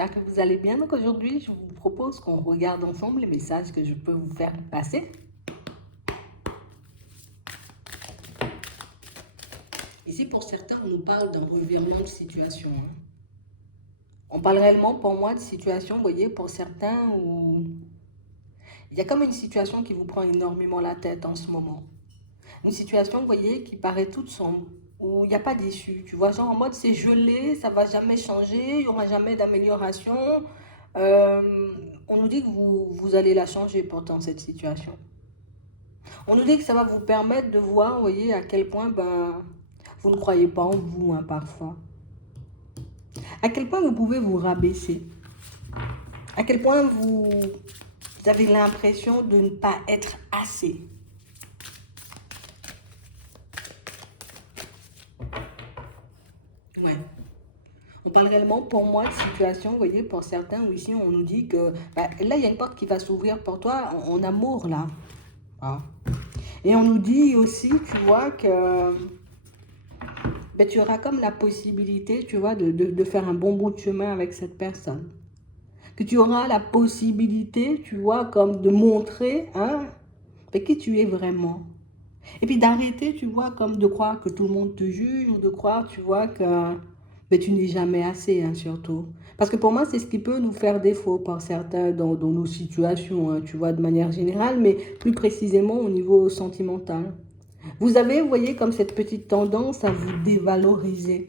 j'espère que vous allez bien. Donc aujourd'hui, je vous propose qu'on regarde ensemble les messages que je peux vous faire passer. Ici, pour certains, on nous parle d'un revirement de situation. On parle réellement, pour moi, de situation, vous voyez, pour certains, où il y a comme une situation qui vous prend énormément la tête en ce moment. Une situation, vous voyez, qui paraît toute sombre, où il n'y a pas d'issue. Tu vois, genre en mode c'est gelé, ça ne va jamais changer, il n'y aura jamais d'amélioration. Euh, on nous dit que vous allez la changer pourtant, cette situation. On nous dit que ça va vous permettre de voir, vous voyez, à quel point vous ne croyez pas en vous, hein, parfois. À quel point vous pouvez vous rabaisser. À quel point vous avez l'impression de ne pas être assez. Ouais. On parle réellement, pour moi, de situation, vous voyez, pour certains, où ici, on nous dit que là, il y a une porte qui va s'ouvrir pour toi en amour, là. Ah. Et on nous dit aussi, tu vois, que tu auras comme la possibilité, tu vois, de faire un bon bout de chemin avec cette personne. Que tu auras la possibilité, tu vois, comme de montrer, hein, qui tu es vraiment. Et puis d'arrêter, tu vois, comme de croire que tout le monde te juge, ou de croire, tu vois, que tu n'es jamais assez, hein, surtout. Parce que pour moi, c'est ce qui peut nous faire défaut par certains dans nos situations, hein, tu vois, de manière générale, mais plus précisément au niveau sentimental. Vous avez, vous voyez, comme cette petite tendance à vous dévaloriser.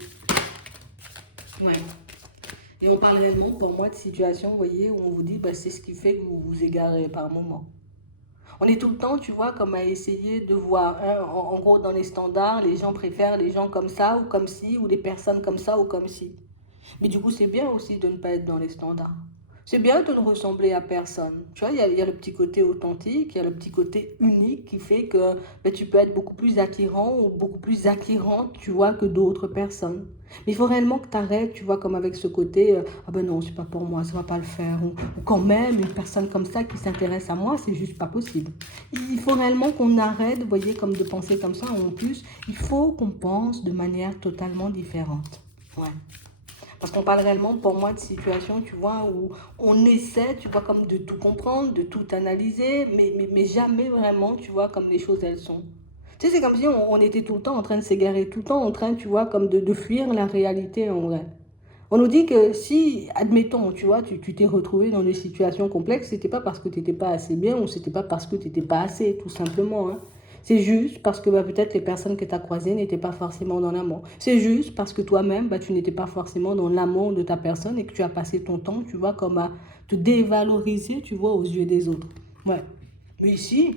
Ouais. Et on parle réellement, pour moi, de situations, vous voyez, où on vous dit, c'est ce qui fait que vous vous égarez par moment. On est tout le temps, tu vois, comme à essayer de voir, hein, en gros, dans les standards, les gens préfèrent les gens comme ça ou comme ci, ou les personnes comme ça ou comme ci. Mais du coup, c'est bien aussi de ne pas être dans les standards. C'est bien de ne ressembler à personne. Tu vois, il y a le petit côté authentique, il y a le petit côté unique qui fait que tu peux être beaucoup plus attirant ou beaucoup plus attirante, tu vois, que d'autres personnes. Mais il faut réellement que tu arrêtes, tu vois, comme avec ce côté, ah ben non, c'est pas pour moi, ça va pas le faire. Ou quand même, une personne comme ça qui s'intéresse à moi, c'est juste pas possible. Il faut réellement qu'on arrête, vous voyez, comme de penser comme ça. En plus, il faut qu'on pense de manière totalement différente. Ouais. Parce qu'on parle réellement, pour moi, de situations, tu vois, où on essaie, tu vois, comme de tout comprendre, de tout analyser, mais jamais vraiment, tu vois, comme les choses, elles sont. Tu sais, c'est comme si on était tout le temps en train de s'égarer, tout le temps en train, tu vois, comme de fuir la réalité en vrai. On nous dit que si, admettons, tu vois, tu t'es retrouvé dans des situations complexes, c'était pas parce que tu n'étais pas assez bien ou c'était pas parce que tu n'étais pas assez, tout simplement. Hein. C'est juste parce que peut-être les personnes que tu as croisées n'étaient pas forcément dans l'amour. C'est juste parce que toi-même, tu n'étais pas forcément dans l'amour de ta personne et que tu as passé ton temps, tu vois, comme à te dévaloriser, tu vois, aux yeux des autres. Ouais. Mais ici,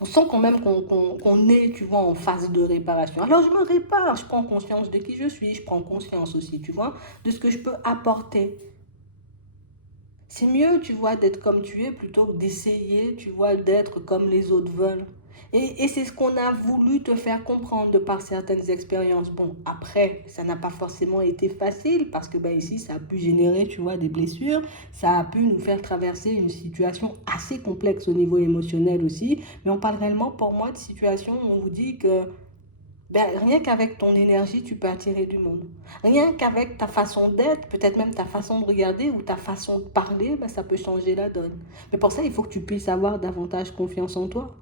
on sent quand même qu'on est, tu vois, en phase de réparation. Alors je me répare, je prends conscience de qui je suis, je prends conscience aussi, tu vois, de ce que je peux apporter. C'est mieux, tu vois, d'être comme tu es plutôt que d'essayer, tu vois, d'être comme les autres veulent. Et c'est ce qu'on a voulu te faire comprendre de par certaines expériences. Bon, après, ça n'a pas forcément été facile parce que ici, ça a pu générer, tu vois, des blessures. Ça a pu nous faire traverser une situation assez complexe au niveau émotionnel aussi. Mais on parle réellement, pour moi, de situations où on vous dit que rien qu'avec ton énergie, tu peux attirer du monde. Rien qu'avec ta façon d'être, peut-être même ta façon de regarder ou ta façon de parler, ça peut changer la donne. Mais pour ça, il faut que tu puisses avoir davantage confiance en toi.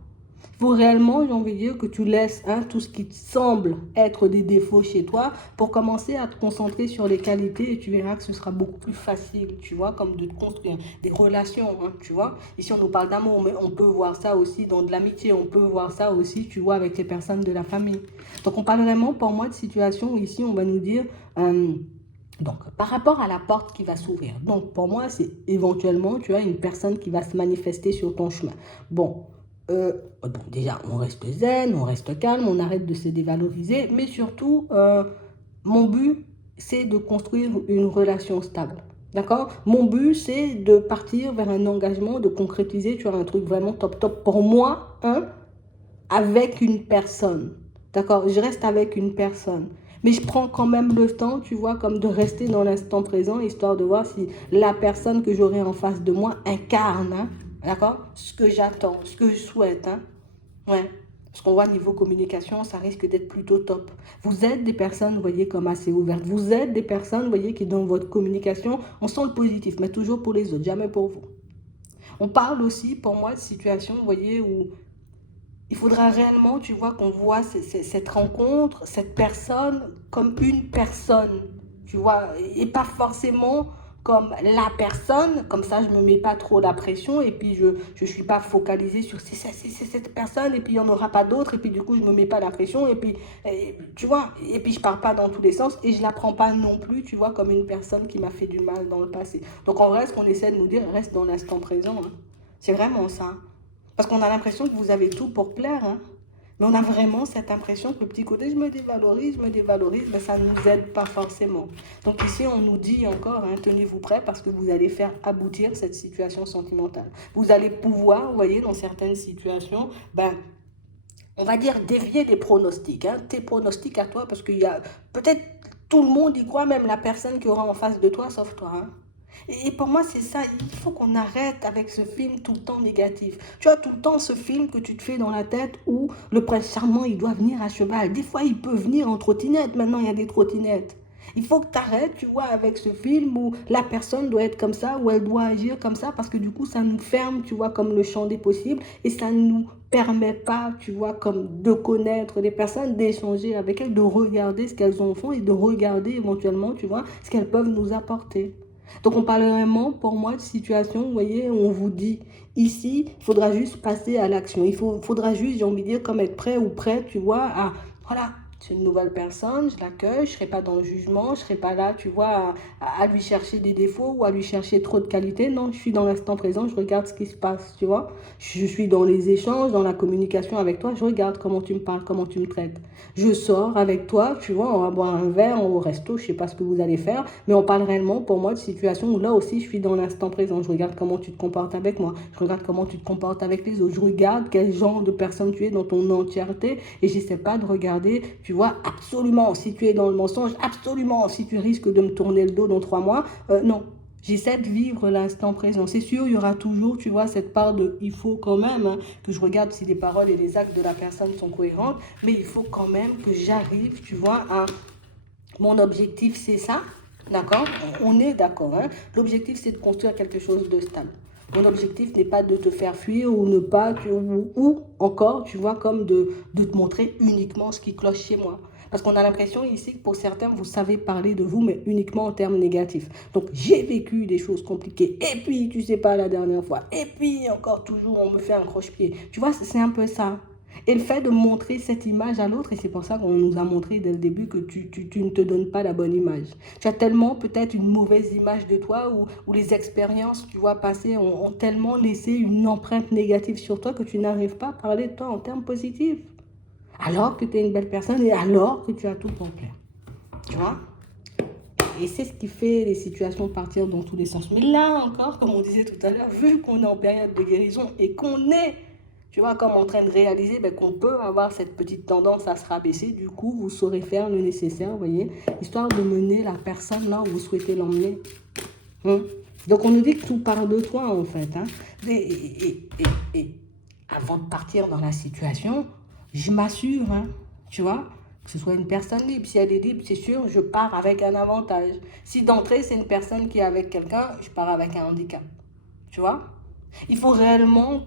Il faut réellement, j'ai envie de dire, que tu laisses tout ce qui te semble être des défauts chez toi pour commencer à te concentrer sur les qualités et tu verras que ce sera beaucoup plus facile, tu vois, comme de construire des relations, tu vois. Ici, on nous parle d'amour, mais on peut voir ça aussi dans de l'amitié, on peut voir ça aussi, tu vois, avec les personnes de la famille. Donc, on parle vraiment, pour moi, de situation où ici, on va nous dire... donc, par rapport à la porte qui va s'ouvrir, donc pour moi, c'est éventuellement, tu as une personne qui va se manifester sur ton chemin. Bon, déjà, on reste zen, on reste calme, on arrête de se dévaloriser, mais surtout, mon but, c'est de construire une relation stable. D'accord? Mon but, c'est de partir vers un engagement, de concrétiser, tu vois, un truc vraiment top top pour moi, avec une personne. D'accord? Je reste avec une personne. Mais je prends quand même le temps, tu vois, comme de rester dans l'instant présent, histoire de voir si la personne que j'aurai en face de moi incarne, d'accord, ce que j'attends, ce que je souhaite. Ouais. Parce qu'on voit niveau communication, ça risque d'être plutôt top. Vous êtes des personnes, vous voyez, comme assez ouvertes. Vous êtes des personnes, vous voyez, qui dans votre communication, on sent le positif, mais toujours pour les autres, jamais pour vous. On parle aussi, pour moi, de situations, vous voyez, où il faudra réellement, tu vois, qu'on voit cette rencontre, cette personne comme une personne, tu vois, et pas forcément comme la personne, comme ça je me mets pas trop la pression et puis je suis pas focalisée sur cette personne et puis il n'y en aura pas d'autres et puis du coup je me mets pas la pression et puis tu vois, et puis je pars pas dans tous les sens et je la prends pas non plus, tu vois, comme une personne qui m'a fait du mal dans le passé. Donc en vrai ce qu'on essaie de nous dire, reste dans l'instant présent, hein. C'est vraiment ça. Parce qu'on a l'impression que vous avez tout pour plaire, hein. Mais on a vraiment cette impression que le petit côté je me dévalorise, mais ça ne nous aide pas forcément. Donc ici, on nous dit encore, hein, tenez-vous prêts parce que vous allez faire aboutir cette situation sentimentale. Vous allez pouvoir, vous voyez, dans certaines situations, ben, on va dire dévier des pronostics, hein, tes pronostics à toi, parce qu'il y a peut-être tout le monde y croit, même la personne qui aura en face de toi, sauf toi, hein. Et pour moi, c'est ça. Il faut qu'on arrête avec ce film tout le temps négatif. Tu as tout le temps ce film que tu te fais dans la tête où le prince charmant, il doit venir à cheval. Des fois, il peut venir en trottinette. Maintenant, il y a des trottinettes. Il faut que tu arrêtes, tu vois, avec ce film où la personne doit être comme ça, où elle doit agir comme ça, parce que du coup, ça nous ferme, tu vois, comme le champ des possibles, et ça ne nous permet pas, tu vois, comme de connaître les personnes, d'échanger avec elles, de regarder ce qu'elles en font et de regarder éventuellement, tu vois, ce qu'elles peuvent nous apporter. Donc on parle vraiment, pour moi, de situation, vous voyez, où on vous dit, ici, il faudra juste passer à l'action. Faudra juste, j'ai envie de dire, comme être prêt ou prête, tu vois, à, voilà, c'est une nouvelle personne, je l'accueille, je ne serai pas dans le jugement, je ne serai pas là, tu vois, à lui chercher des défauts ou à lui chercher trop de qualités. Non, je suis dans l'instant présent, je regarde ce qui se passe, tu vois. Je suis dans les échanges, dans la communication avec toi, je regarde comment tu me parles, comment tu me traites. Je sors avec toi, tu vois, on va boire un verre au resto, je ne sais pas ce que vous allez faire, mais on parle réellement pour moi de situation où là aussi je suis dans l'instant présent. Je regarde comment tu te comportes avec moi, je regarde comment tu te comportes avec les autres, je regarde quel genre de personne tu es dans ton entièreté et j'essaie pas de regarder, tu vois, absolument si tu es dans le mensonge, absolument si tu risques de me tourner le dos dans 3 mois, non. J'essaie de vivre l'instant présent. C'est sûr, il y aura toujours, tu vois, cette part de il faut quand même, hein, que je regarde si les paroles et les actes de la personne sont cohérents, mais il faut quand même que j'arrive, tu vois, à mon objectif, c'est ça, d'accord? On est d'accord, hein? L'objectif, c'est de construire quelque chose de stable. Mon objectif n'est pas de te faire fuir ou ne pas, ou encore, tu vois, comme de te montrer uniquement ce qui cloche chez moi. Parce qu'on a l'impression ici que pour certains, vous savez parler de vous, mais uniquement en termes négatifs. Donc, j'ai vécu des choses compliquées. Et puis, tu sais pas, la dernière fois. Et puis, encore toujours, on me fait un croche-pied. Tu vois, c'est un peu ça. Et le fait de montrer cette image à l'autre, et c'est pour ça qu'on nous a montré dès le début que tu ne te donnes pas la bonne image. Tu as tellement peut-être une mauvaise image de toi ou les expériences, tu vois, passées ont tellement laissé une empreinte négative sur toi que tu n'arrives pas à parler de toi en termes positifs. Alors que tu es une belle personne et alors que tu as tout pour plaire. Tu vois? Et c'est ce qui fait les situations partir dans tous les sens. Mais là encore, comme on disait tout à l'heure, vu qu'on est en période de guérison et qu'on est, tu vois, comme en train de réaliser qu'on peut avoir cette petite tendance à se rabaisser, du coup, vous saurez faire le nécessaire, vous voyez, histoire de mener la personne là où vous souhaitez l'emmener. Hein? Donc on nous dit que tout part de toi, en fait. Hein? Et avant de partir dans la situation, je m'assure, hein, tu vois, que ce soit une personne libre. Si elle est libre, c'est sûr, je pars avec un avantage. Si d'entrée, c'est une personne qui est avec quelqu'un, je pars avec un handicap. Tu vois? Il faut réellement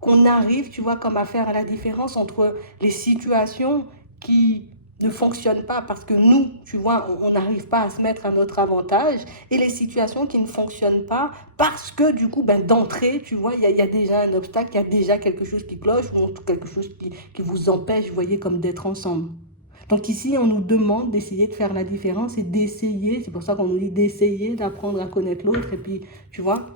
qu'on arrive, tu vois, comme à faire la différence entre les situations qui ne fonctionnent pas parce que nous, tu vois, on n'arrive pas à se mettre à notre avantage et les situations qui ne fonctionnent pas parce que du coup, d'entrée, tu vois, il y a déjà un obstacle, il y a déjà quelque chose qui cloche ou quelque chose qui vous empêche, vous voyez, comme d'être ensemble. Donc ici, on nous demande d'essayer de faire la différence et d'essayer, c'est pour ça qu'on nous dit d'essayer d'apprendre à connaître l'autre et puis, tu vois,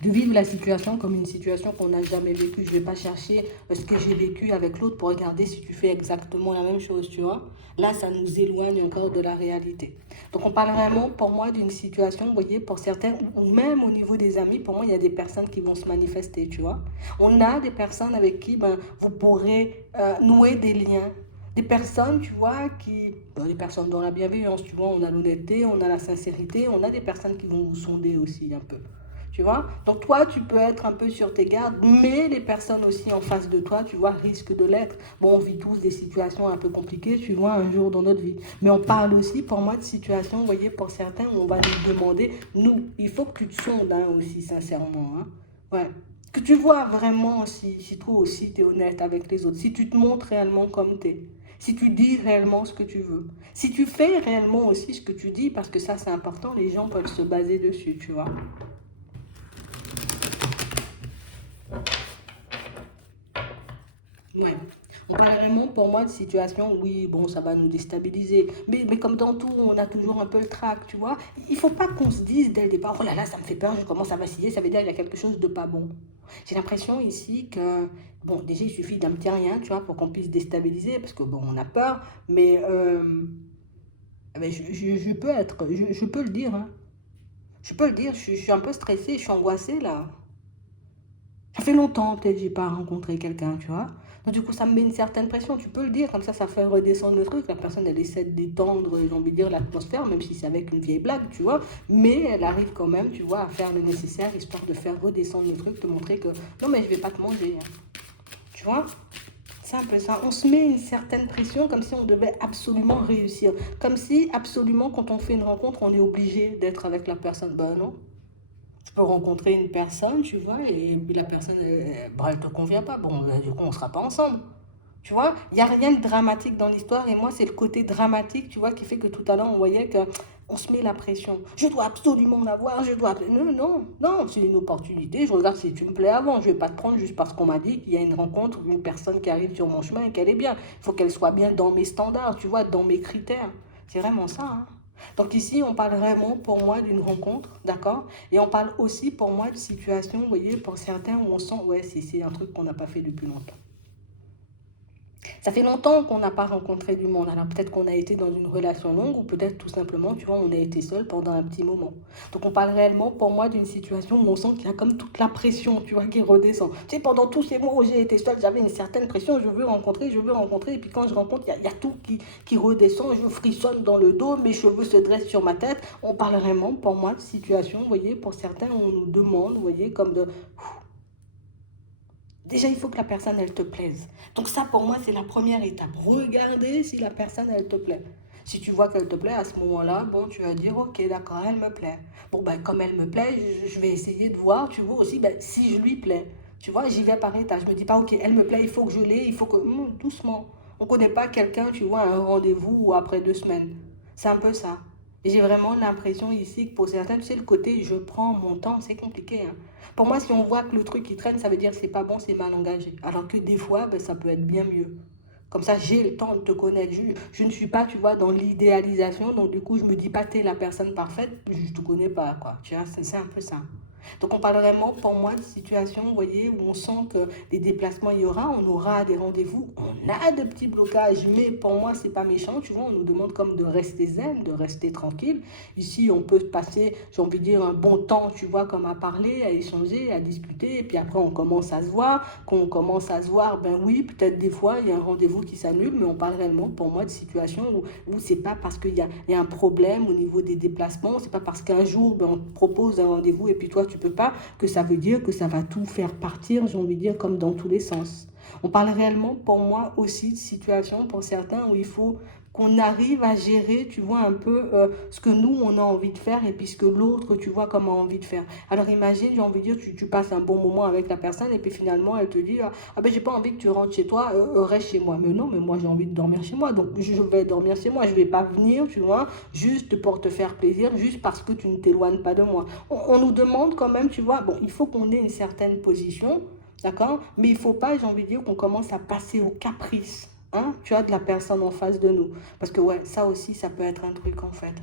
de vivre la situation comme une situation qu'on n'a jamais vécue. Je ne vais pas chercher ce que j'ai vécu avec l'autre pour regarder si tu fais exactement la même chose, tu vois. Là, ça nous éloigne encore de la réalité. Donc, on parle vraiment, pour moi, d'une situation, vous voyez, pour certains, ou même au niveau des amis, pour moi, il y a des personnes qui vont se manifester, tu vois. On a des personnes avec qui vous pourrez nouer des liens. Des personnes, tu vois, des personnes dans la bienveillance, tu vois, on a l'honnêteté, on a la sincérité, on a des personnes qui vont vous sonder aussi un peu. Tu vois? Donc toi, tu peux être un peu sur tes gardes, mais les personnes aussi en face de toi, tu vois, risquent de l'être. Bon, on vit tous des situations un peu compliquées, tu vois, un jour dans notre vie. Mais on parle aussi, pour moi, de situations, vous voyez, pour certains, où on va nous demander, nous, il faut que tu te sondes hein, aussi, sincèrement. Hein. Ouais. Que tu vois vraiment si toi aussi tu es honnête avec les autres, si tu te montres réellement comme tu es, si tu dis réellement ce que tu veux, si tu fais réellement aussi ce que tu dis, parce que ça c'est important, les gens peuvent se baser dessus, tu vois. Ouais. On parle vraiment pour moi de situation, oui, bon, ça va nous déstabiliser. Mais comme dans tout, on a toujours un peu le trac, tu vois. Il faut pas qu'on se dise dès le départ, oh là là, ça me fait peur, je commence à vaciller, ça veut dire qu'il y a quelque chose de pas bon. J'ai l'impression ici que, bon, déjà, il suffit d'un petit rien, tu vois, pour qu'on puisse déstabiliser, parce que, bon, on a peur, mais je peux être, je peux le dire, hein. Je peux le dire, je suis un peu stressée, je suis angoissée, là. Ça fait longtemps, peut-être, que j'ai pas rencontré quelqu'un, tu vois. Donc, du coup, ça me met une certaine pression, tu peux le dire, comme ça fait redescendre le truc. La personne, elle essaie de détendre, j'ai envie de dire, l'atmosphère, même si c'est avec une vieille blague, tu vois. Mais elle arrive quand même, tu vois, à faire le nécessaire, histoire de faire redescendre le truc, te montrer que non, mais je vais pas te manger, hein. Tu vois. C'est un peu ça. On se met une certaine pression comme si on devait absolument réussir. Comme si absolument quand on fait une rencontre, on est obligé d'être avec la personne. Ben non. Tu peux rencontrer une personne, tu vois, et puis la personne, elle te convient pas. Bon, du coup, on sera pas ensemble. Tu vois, il n'y a rien de dramatique dans l'histoire. Et moi, c'est le côté dramatique, tu vois, qui fait que tout à l'heure, on voyait que on se met la pression. Je dois absolument en avoir, je dois... Non, non, non, c'est une opportunité. Je regarde si tu me plais avant. Je ne vais pas te prendre juste parce qu'on m'a dit qu'il y a une rencontre, une personne qui arrive sur mon chemin et qu'elle est bien. Il faut qu'elle soit bien dans mes standards, tu vois, dans mes critères. C'est vraiment ça, hein. Donc ici, on parle vraiment pour moi d'une rencontre, d'accord? Et on parle aussi pour moi de situation, vous voyez, pour certains où on sent, ouais, c'est un truc qu'on n'a pas fait depuis longtemps. Ça fait longtemps qu'on n'a pas rencontré du monde. Alors peut-être qu'on a été dans une relation longue ou peut-être tout simplement, tu vois, on a été seul pendant un petit moment. Donc on parle réellement pour moi d'une situation où on sent qu'il y a comme toute la pression, tu vois, qui redescend. Tu sais, pendant tous ces mois où j'ai été seul, j'avais une certaine pression, je veux rencontrer. Et puis quand je rencontre, il y a tout qui redescend, je frissonne dans le dos, mes cheveux se dressent sur ma tête. On parle vraiment pour moi de situation, vous voyez, pour certains, on nous demande, vous voyez, comme de déjà, il faut que la personne, elle te plaise. Donc ça, pour moi, c'est la première étape. Regardez si la personne, elle te plaît. Si tu vois qu'elle te plaît, à ce moment-là, bon, tu vas dire, ok, d'accord, elle me plaît. Bon, ben, comme elle me plaît, je vais essayer de voir, tu vois aussi, ben, si je lui plais. Tu vois, j'y vais par étapes. Je me dis pas, ok, elle me plaît, il faut que je l'ai, il faut que... doucement. On ne connaît pas quelqu'un, tu vois, à un rendez-vous ou après 2 semaines. C'est un peu ça. Et j'ai vraiment l'impression ici que pour certains, tu sais, le côté je prends mon temps, c'est compliqué, hein. Pour moi, si on voit que le truc il traîne, ça veut dire que c'est pas bon, c'est mal engagé. Alors que des fois, ben, ça peut être bien mieux. Comme ça, j'ai le temps de te connaître. Je ne suis pas, tu vois, dans l'idéalisation. Donc, du coup, je me dis pas, t'es la personne parfaite. Je te connais pas, quoi. Tu vois, c'est un peu ça. Donc, on parle vraiment, pour moi, de situation, vous voyez, où on sent que des déplacements, il y aura, on aura des rendez-vous, on a de petits blocages, mais pour moi, c'est pas méchant, tu vois, on nous demande comme de rester zen, de rester tranquille. Ici, on peut passer, j'ai envie de dire, un bon temps, tu vois, comme à parler, à échanger, à discuter, et puis après, on commence à se voir. Quand on commence à se voir, ben oui, peut-être des fois, il y a un rendez-vous qui s'annule, mais on parle réellement, pour moi, de situation où c'est pas parce qu'il y a un problème au niveau des déplacements, c'est pas parce qu'un jour, ben, on te propose un rendez-vous et puis toi, tu peux pas, que ça veut dire que ça va tout faire partir, j'ai envie de dire, comme dans tous les sens. On parle réellement, pour moi, aussi de situations, pour certains, où il faut qu'on arrive à gérer, tu vois, un peu ce que nous, on a envie de faire et puis ce que l'autre, tu vois, comme a envie de faire. Alors imagine, j'ai envie de dire, tu passes un bon moment avec la personne et puis finalement, elle te dit, ah ben j'ai pas envie que tu rentres chez toi, reste chez moi. Mais non, mais moi j'ai envie de dormir chez moi, donc je vais dormir chez moi. Je vais pas venir, tu vois, juste pour te faire plaisir, juste parce que tu ne t'éloignes pas de moi. On nous demande quand même, tu vois, bon, il faut qu'on ait une certaine position, d'accord? Mais il ne faut pas, j'ai envie de dire, qu'on commence à passer au caprice, hein, tu as de la personne en face de nous. Parce que, ouais, ça aussi, ça peut être un truc, en fait.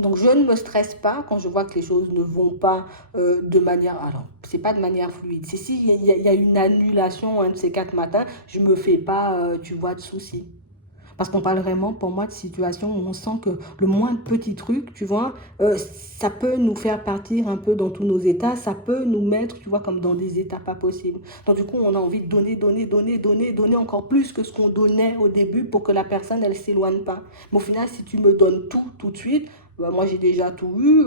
Donc, je ne me stresse pas quand je vois que les choses ne vont pas de manière... Alors, c'est pas de manière fluide. C'est si il y a une annulation un de ces 4 matins, je me fais pas, tu vois, de soucis. Parce qu'on parle vraiment, pour moi, de situations où on sent que le moindre petit truc, tu vois, ça peut nous faire partir un peu dans tous nos états, ça peut nous mettre, tu vois, comme dans des états pas possibles. Donc, du coup, on a envie de donner encore plus que ce qu'on donnait au début pour que la personne, elle ne s'éloigne pas. Mais au final, si tu me donnes tout, tout de suite, bah, moi j'ai déjà tout eu,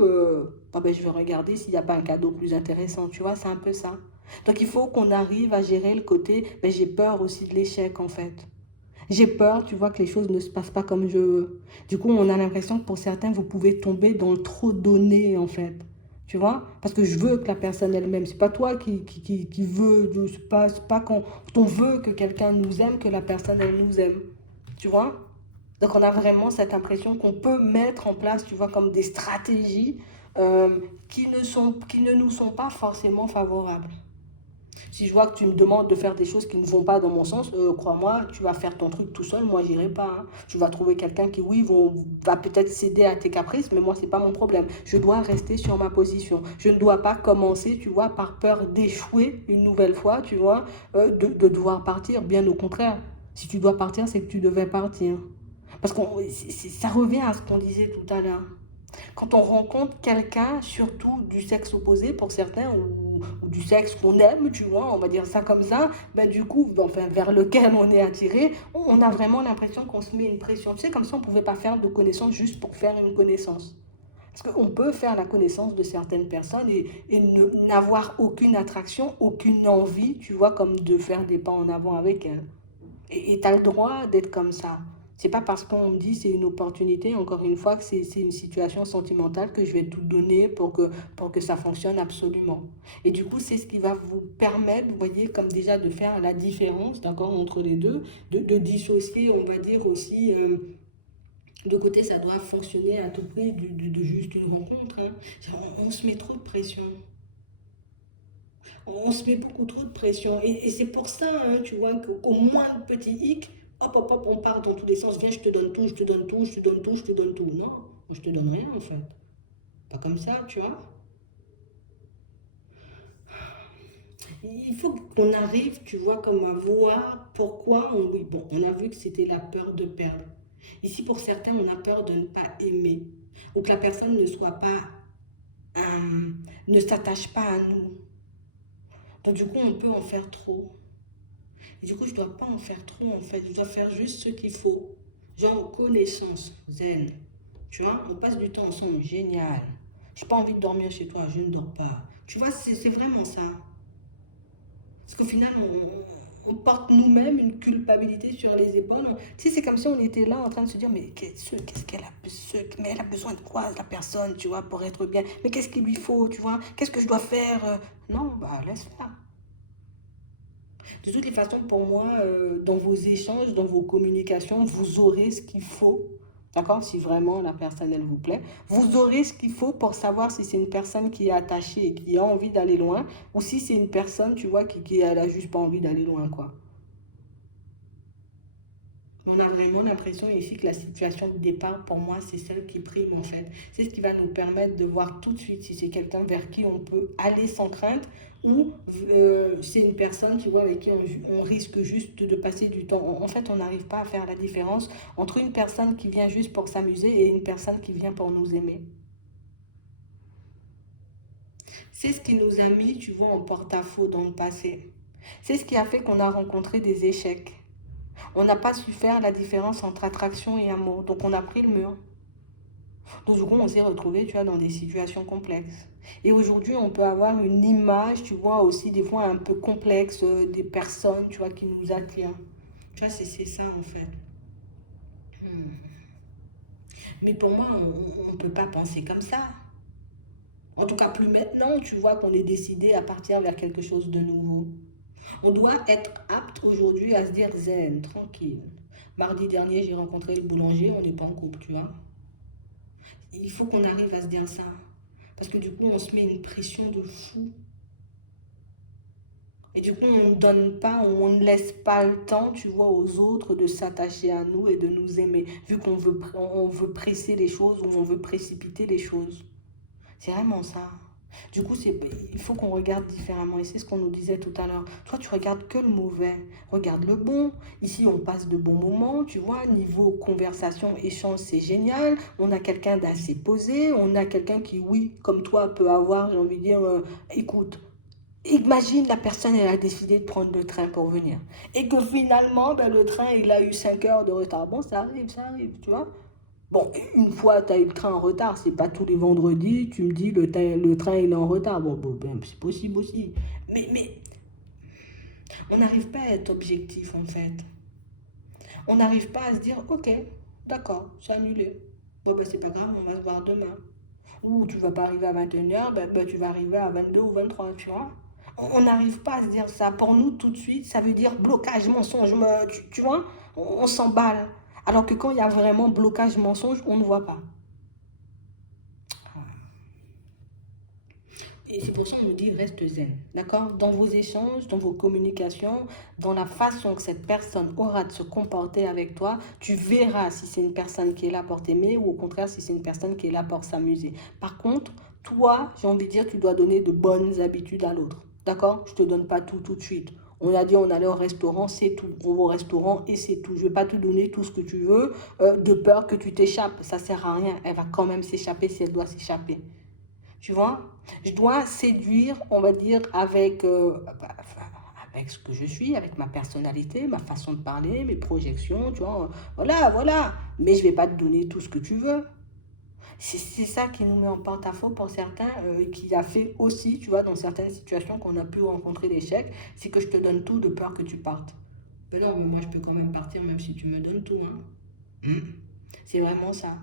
ah ben, je vais regarder s'il n'y a pas un cadeau plus intéressant, tu vois, c'est un peu ça. Donc il faut qu'on arrive à gérer le côté, ben, j'ai peur aussi de l'échec en fait. J'ai peur, tu vois, que les choses ne se passent pas comme je veux. Du coup, on a l'impression que pour certains, vous pouvez tomber dans le trop donné, en fait. Tu vois? Parce que je veux que la personne elle-même, c'est pas toi qui veux, c'est pas quand on veut que quelqu'un nous aime, que la personne elle nous aime. Tu vois? Donc on a vraiment cette impression qu'on peut mettre en place, tu vois, comme des stratégies euh, qui ne nous sont pas forcément favorables. Si je vois que tu me demandes de faire des choses qui ne vont pas dans mon sens, crois-moi, tu vas faire ton truc tout seul, moi j'irai pas. Hein. Tu vas trouver quelqu'un qui, oui, va peut-être céder à tes caprices, mais moi c'est pas mon problème. Je dois rester sur ma position. Je ne dois pas commencer, tu vois, par peur d'échouer une nouvelle fois, tu vois, de devoir partir. Bien au contraire. Si tu dois partir, c'est que tu devais partir. Parce que ça revient à ce qu'on disait tout à l'heure. Quand on rencontre quelqu'un, surtout du sexe opposé pour certains, ou du sexe qu'on aime, tu vois, on va dire ça comme ça, ben du coup, enfin, vers lequel on est attiré, on a vraiment l'impression qu'on se met une pression. Tu sais, comme ça, on ne pouvait pas faire de connaissances juste pour faire une connaissance. Parce qu'on peut faire la connaissance de certaines personnes et n'avoir aucune attraction, aucune envie, tu vois, comme de faire des pas en avant avec elles. Et tu as le droit d'être comme ça. C'est pas parce qu'on me dit c'est une opportunité, encore une fois, que c'est une situation sentimentale que je vais tout donner pour que ça fonctionne absolument. Et du coup, c'est ce qui va vous permettre, vous voyez, comme déjà de faire la différence, d'accord, entre les deux, de dissocier, on va dire aussi, de côté, ça doit fonctionner à tout prix de juste une rencontre. Hein. On se met trop de pression. On se met beaucoup trop de pression. Et c'est pour ça, hein, tu vois, qu'au moins de petit hic, hop, hop, hop, on part dans tous les sens. Viens, je te donne tout, je te donne tout, je te donne tout, je te donne tout. Non, moi, je te donne rien, en fait. Pas comme ça, tu vois. Il faut qu'on arrive, tu vois, comme à voir pourquoi on... Oui, bon, on a vu que c'était la peur de perdre. Ici, pour certains, on a peur de ne pas aimer. Ou que la personne ne soit pas... ne s'attache pas à nous. Donc, du coup, on peut en faire trop. Et du coup, je ne dois pas en faire trop, en fait. Je dois faire juste ce qu'il faut. Genre, connaissance, zen. Tu vois, on passe du temps ensemble, génial. J'ai pas envie de dormir chez toi, je ne dors pas. Tu vois, c'est vraiment ça. Parce qu'au final, on porte nous-mêmes une culpabilité sur les épaules. Tu sais, c'est comme si on était là en train de se dire, mais qu'est-ce qu'elle a, mais elle a besoin de quoi, la personne, tu vois, pour être bien. Mais qu'est-ce qu'il lui faut, tu vois? Qu'est-ce que je dois faire? Non, bah laisse faire. De toutes les façons, pour moi, dans vos échanges, dans vos communications, vous aurez ce qu'il faut. D'accord? Si vraiment la personne, elle vous plaît, vous aurez ce qu'il faut pour savoir si c'est une personne qui est attachée et qui a envie d'aller loin, ou si c'est une personne, tu vois, qui elle a juste pas envie d'aller loin, quoi. On a vraiment l'impression ici que la situation de départ, pour moi, c'est celle qui prime en fait. C'est ce qui va nous permettre de voir tout de suite si c'est quelqu'un vers qui on peut aller sans crainte ou c'est une personne, tu vois, avec qui on risque juste de passer du temps. En fait, on n'arrive pas à faire la différence entre une personne qui vient juste pour s'amuser et une personne qui vient pour nous aimer. C'est ce qui nous a mis, tu vois, en porte-à-faux dans le passé. C'est ce qui a fait qu'on a rencontré des échecs. On n'a pas su faire la différence entre attraction et amour. Donc on a pris le mur. Donc du coup, on s'est retrouvé, tu vois, dans des situations complexes. Et aujourd'hui, on peut avoir une image, tu vois, aussi des fois un peu complexe des personnes, tu vois, qui nous attirent. Tu vois, c'est ça en fait. Hmm. Mais pour moi, on ne peut pas penser comme ça. En tout cas, plus maintenant, tu vois, qu'on est décidé à partir vers quelque chose de nouveau. On doit être apte aujourd'hui à se dire zen, tranquille. Mardi dernier, j'ai rencontré le boulanger, on n'est pas en couple, tu vois. Il faut qu'on arrive à se dire ça. Parce que du coup, on se met une pression de fou. Et du coup, on ne donne pas, on ne laisse pas le temps, tu vois, aux autres de s'attacher à nous et de nous aimer. Vu on veut presser les choses ou on veut précipiter les choses. C'est vraiment ça. Du coup, il faut qu'on regarde différemment. Et c'est ce qu'on nous disait tout à l'heure. Toi, tu regardes que le mauvais. Regarde le bon. Ici, on passe de bons moments. Tu vois, niveau conversation, échange, c'est génial. On a quelqu'un d'assez posé. On a quelqu'un qui, oui, comme toi, peut avoir, j'ai envie de dire, écoute, imagine la personne, elle a décidé de prendre le train pour venir. Et que finalement, ben, le train, il a eu 5 heures de retard. Bon, ça arrive, tu vois. Bon, une fois, tu as eu le train en retard, c'est pas tous les vendredis, tu me dis le train il est en retard. Bon, ben, c'est possible aussi. Mais on n'arrive pas à être objectif en fait. On n'arrive pas à se dire, ok, d'accord, c'est annulé. Bon, ben c'est pas grave, on va se voir demain. Ou tu vas pas arriver à 21h, ben, tu vas arriver à 22 ou 23, tu vois. On n'arrive pas à se dire ça. Pour nous, tout de suite, ça veut dire blocage, mensonge, tu vois, on s'emballe. Alors que quand il y a vraiment blocage, mensonge, on ne voit pas. Et c'est pour ça qu'on nous dit reste zen, d'accord? Dans vos échanges, dans vos communications, dans la façon que cette personne aura de se comporter avec toi, tu verras si c'est une personne qui est là pour t'aimer ou au contraire si c'est une personne qui est là pour s'amuser. Par contre, toi, j'ai envie de dire, tu dois donner de bonnes habitudes à l'autre, d'accord? Je te donne pas tout de suite. On a dit on allait au restaurant, c'est tout. On va au restaurant et c'est tout. Je ne vais pas te donner tout ce que tu veux de peur que tu t'échappes. Ça ne sert à rien. Elle va quand même s'échapper si elle doit s'échapper. Tu vois, je dois séduire, on va dire, avec ce que je suis, avec ma personnalité, ma façon de parler, mes projections, tu vois. Voilà. Mais je ne vais pas te donner tout ce que tu veux. C'est ça qui nous met en porte-à-faux pour certains, qui a fait aussi, tu vois, dans certaines situations qu'on a pu rencontrer l'échec, c'est que je te donne tout de peur que tu partes. Ben non, mais moi je peux quand même partir même si tu me donnes tout, hein. C'est vraiment ça.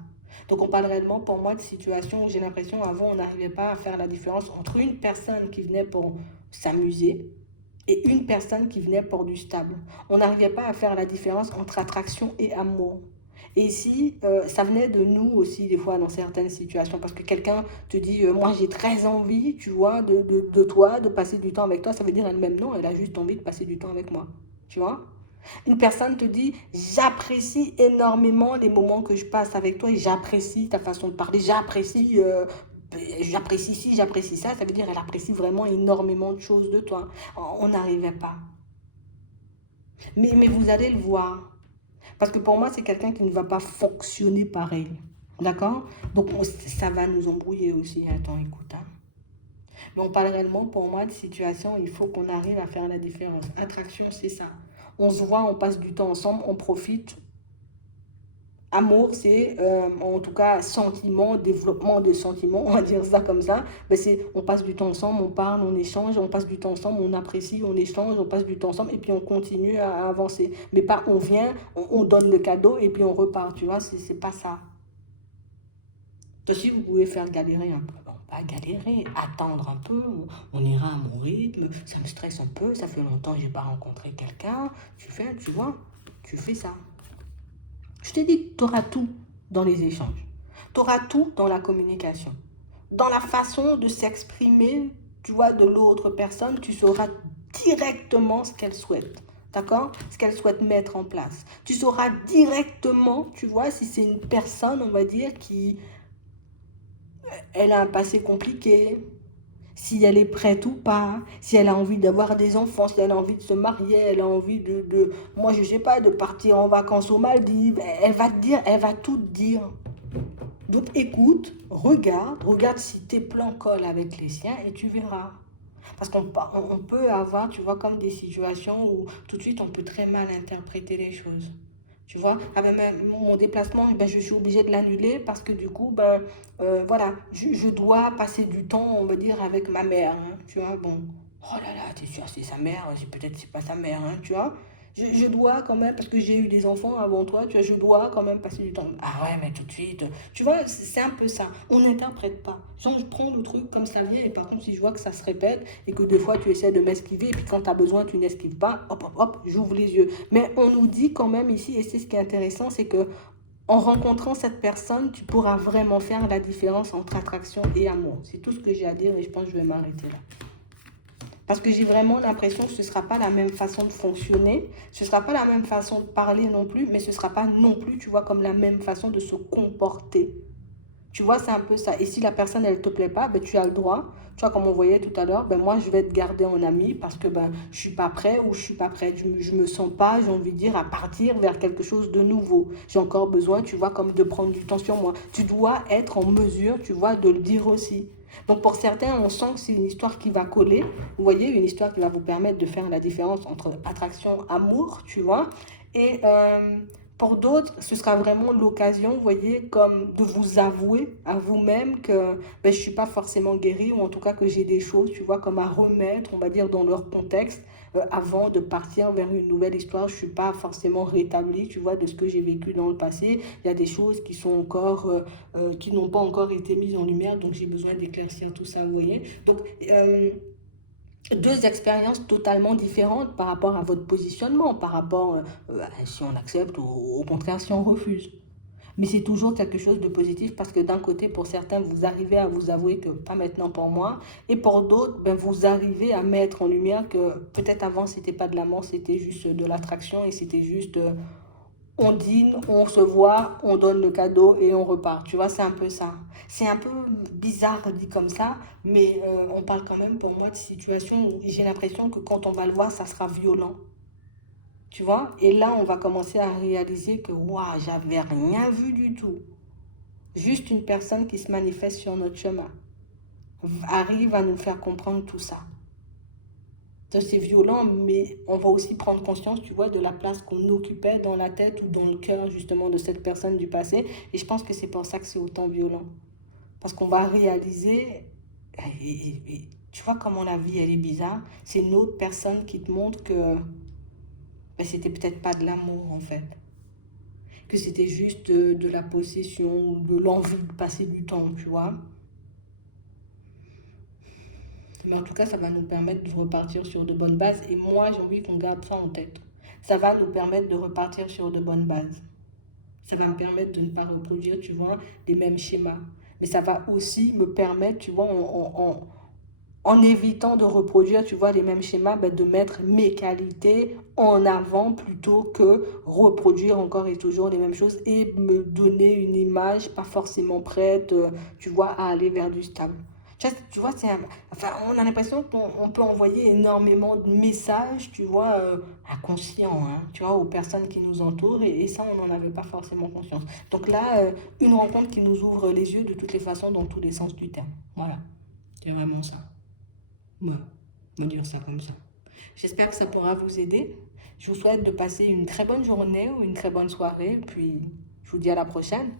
Donc on parle réellement pour moi de situations où j'ai l'impression avant on n'arrivait pas à faire la différence entre une personne qui venait pour s'amuser et une personne qui venait pour du stable. On n'arrivait pas à faire la différence entre attraction et amour. Et ici, ça venait de nous aussi, des fois, dans certaines situations, parce que quelqu'un te dit, moi j'ai très envie, tu vois, de toi, de passer du temps avec toi, ça veut dire elle-même non, elle a juste envie de passer du temps avec moi, tu vois. Une personne te dit, j'apprécie énormément les moments que je passe avec toi et j'apprécie ta façon de parler, j'apprécie ci, j'apprécie ça, ça veut dire elle apprécie vraiment énormément de choses de toi. On n'arrivait pas. Mais vous allez le voir. Parce que pour moi, c'est quelqu'un qui ne va pas fonctionner pareil. D'accord? Donc ça va nous embrouiller aussi. Attends, écoute. Hein. Mais on parle réellement pour moi de situation, il faut qu'on arrive à faire la différence. Attraction, c'est ça. On se voit, on passe du temps ensemble, on profite. Amour, c'est en tout cas sentiment, développement de sentiments, on va dire ça comme ça. Mais c'est, on passe du temps ensemble, on parle, on échange, on passe du temps ensemble, on apprécie, on échange, on passe du temps ensemble et puis on continue à avancer. Mais pas on vient, on donne le cadeau et puis on repart, tu vois, c'est pas ça. Aussi, vous pouvez faire galérer un peu. Bon, pas galérer, attendre un peu, on ira à mon rythme, ça me stresse un peu, ça fait longtemps que j'ai pas rencontré quelqu'un. Tu vois, tu fais ça. Je te dis, tu auras tout dans les échanges. Tu auras tout dans la communication. Dans la façon de s'exprimer, tu vois, de l'autre personne, tu sauras directement ce qu'elle souhaite. D'accord? Ce qu'elle souhaite mettre en place. Tu sauras directement, tu vois, si c'est une personne, on va dire, qui elle a un passé compliqué, si elle est prête ou pas, si elle a envie d'avoir des enfants, si elle a envie de se marier, elle a envie moi je sais pas, de partir en vacances aux Maldives, elle va te dire, elle va tout te dire. Donc écoute, regarde si tes plans collent avec les siens et tu verras. Parce qu'on peut avoir, tu vois, comme des situations où tout de suite on peut très mal interpréter les choses. Tu vois, ah ben, mon déplacement, ben, je suis obligée de l'annuler parce que du coup, ben, voilà, je dois passer du temps, on va dire, avec ma mère. Hein, tu vois, bon, oh là là, t'es sûr, c'est sa mère, peut-être c'est pas sa mère, hein, tu vois. Je dois quand même, parce que j'ai eu des enfants avant toi, tu vois, je dois quand même passer du temps. Ah ouais, mais tout de suite, tu vois, c'est un peu ça. On n'interprète pas. Genre, je prends le truc comme ça vient, et par contre, si je vois que ça se répète, et que des fois, tu essaies de m'esquiver, et puis quand tu as besoin, tu n'esquives pas, hop, j'ouvre les yeux. Mais on nous dit quand même ici, et c'est ce qui est intéressant, c'est que en rencontrant cette personne, tu pourras vraiment faire la différence entre attraction et amour. C'est tout ce que j'ai à dire, et je pense que je vais m'arrêter là. Parce que j'ai vraiment l'impression que ce ne sera pas la même façon de fonctionner, ce ne sera pas la même façon de parler non plus, mais ce ne sera pas non plus, tu vois, comme la même façon de se comporter. Tu vois, c'est un peu ça. Et si la personne, elle ne te plaît pas, ben, tu as le droit. Tu vois, comme on voyait tout à l'heure, ben, moi, je vais te garder en ami parce que ben, je ne suis pas prêt ou je ne suis pas prête. Je me sens pas, j'ai envie de dire, à partir vers quelque chose de nouveau. J'ai encore besoin, tu vois, comme de prendre du temps sur moi. Tu dois être en mesure, tu vois, de le dire aussi. Donc pour certains, on sent que c'est une histoire qui va coller. Vous voyez, une histoire qui va vous permettre de faire la différence entre attraction, amour, tu vois. Et Pour d'autres, ce sera vraiment l'occasion, vous voyez, comme de vous avouer à vous-même que ben, je ne suis pas forcément guérie, ou en tout cas que j'ai des choses, tu vois, comme à remettre, on va dire, dans leur contexte, avant de partir vers une nouvelle histoire. Je ne suis pas forcément rétablie, tu vois, de ce que j'ai vécu dans le passé. Il y a des choses qui sont encore, qui n'ont pas encore été mises en lumière, donc j'ai besoin d'éclaircir tout ça, vous voyez. Donc, deux expériences totalement différentes par rapport à votre positionnement, par rapport à si on accepte ou au contraire si on refuse. Mais c'est toujours quelque chose de positif parce que d'un côté, pour certains, vous arrivez à vous avouer que pas maintenant pour moi, et pour d'autres, ben, vous arrivez à mettre en lumière que peut-être avant, c'était pas de l'amour, c'était juste de l'attraction et c'était juste on dîne, on se voit, on donne le cadeau et on repart. Tu vois, c'est un peu ça. C'est un peu bizarre dit comme ça, mais on parle quand même pour moi de situation où j'ai l'impression que quand on va le voir, ça sera violent. Tu vois? Et là, on va commencer à réaliser que, waouh, j'avais rien vu du tout. Juste une personne qui se manifeste sur notre chemin arrive à nous faire comprendre tout ça. C'est violent, mais on va aussi prendre conscience, tu vois, de la place qu'on occupait dans la tête ou dans le cœur, justement, de cette personne du passé. Et je pense que c'est pour ça que c'est autant violent. Parce qu'on va réaliser, tu vois comment la vie, elle est bizarre. C'est une autre personne qui te montre que ben, c'était peut-être pas de l'amour, en fait. Que c'était juste de la possession, de l'envie de passer du temps, tu vois. Mais en tout cas, ça va nous permettre de repartir sur de bonnes bases. Et moi, j'ai envie qu'on garde ça en tête. Ça va nous permettre de repartir sur de bonnes bases. Ça va me permettre de ne pas reproduire, tu vois, les mêmes schémas. Mais ça va aussi me permettre, tu vois, en évitant de reproduire, tu vois, les mêmes schémas, ben, de mettre mes qualités en avant plutôt que reproduire encore et toujours les mêmes choses et me donner une image pas forcément prête, tu vois, à aller vers du stable. Tu vois, enfin, on a l'impression qu'on peut envoyer énormément de messages, tu vois, inconscients, hein, tu vois, aux personnes qui nous entourent et ça, on n'en avait pas forcément conscience. Donc là, une rencontre qui nous ouvre les yeux de toutes les façons, dans tous les sens du terme. Voilà, c'est vraiment ça. Ouais, on va dire ça comme ça. J'espère que ça pourra vous aider. Je vous souhaite de passer une très bonne journée ou une très bonne soirée. Puis, je vous dis à la prochaine.